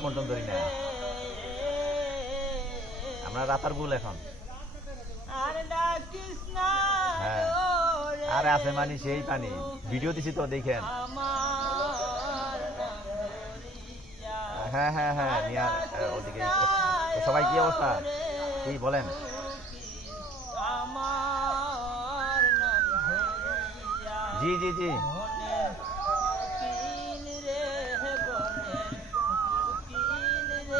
Phone tone ধরি না, আমরা রাতার ভুল এখন। হ্যাঁ আরে আছে মানে সেই পানি, ভিডিও দিছি তো দেখেন। হ্যাঁ হ্যাঁ হ্যাঁ নিয়া ওদিকে। সবাই কি অবস্থা, কি বলেন? জি জি জি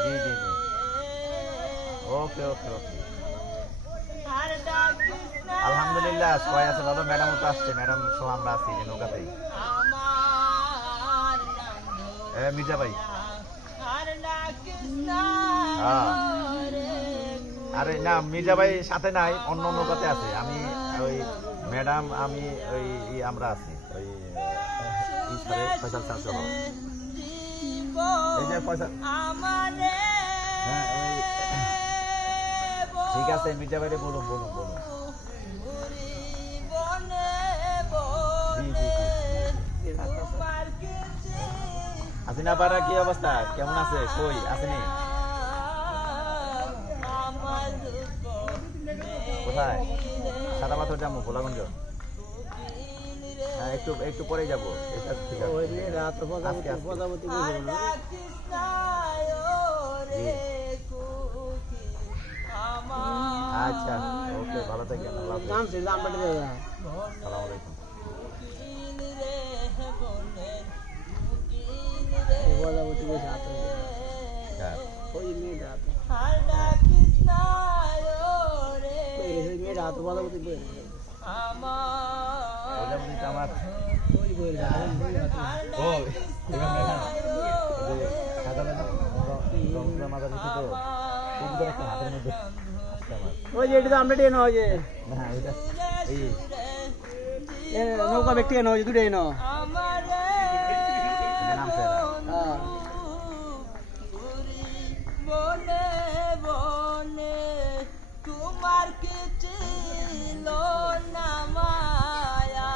জি জি জি ওকে ওকে ওকে আলহামদুলিল্লাহ সবাই আছে ভালো। ম্যাডামও তো আসছে, ম্যাডাম সহ আমরা আছি যে নৌকাতেই। মির্জা ভাই আরে না মির্জা ভাই সাথে নাই, অন্য নৌকাতে আছে। আমি ওই ম্যাডাম আমি ওই আমরা আছি ওই ফয়সাল স্যার সহ। এই যে ফয়সাল, হ্যাঁ ঠিক আছে মির্জা ভাইরে বলুন বলুন বলুন। হাসিনা পাড়া কি অবস্থা, কেমন আছে? কই আসেনি? কোথায়? সাদা পাথর যাবো ভোলাগঞ্জ। হ্যাঁ একটু একটু পরে যাবো। এটা ঠিক আছে। আচ্ছা ওকে ভালো থাকেন। আসসালামু আলাইকুম। নৌকা ব্যক্তি দুটাই ন তোমার কি ছিল না মায়া,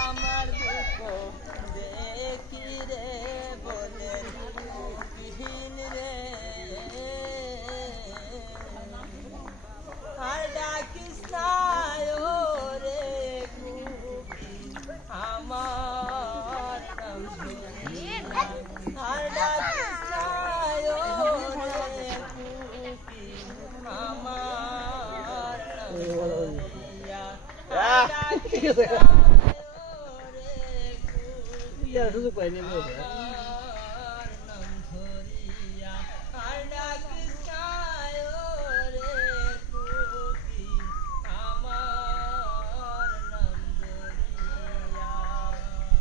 আমার দুঃখ দেখি রে বলে কুকিল রে, আর ডাকিস না রে কুকিল আমার নাম আর ডাকিস না সুযোগ পাইনি।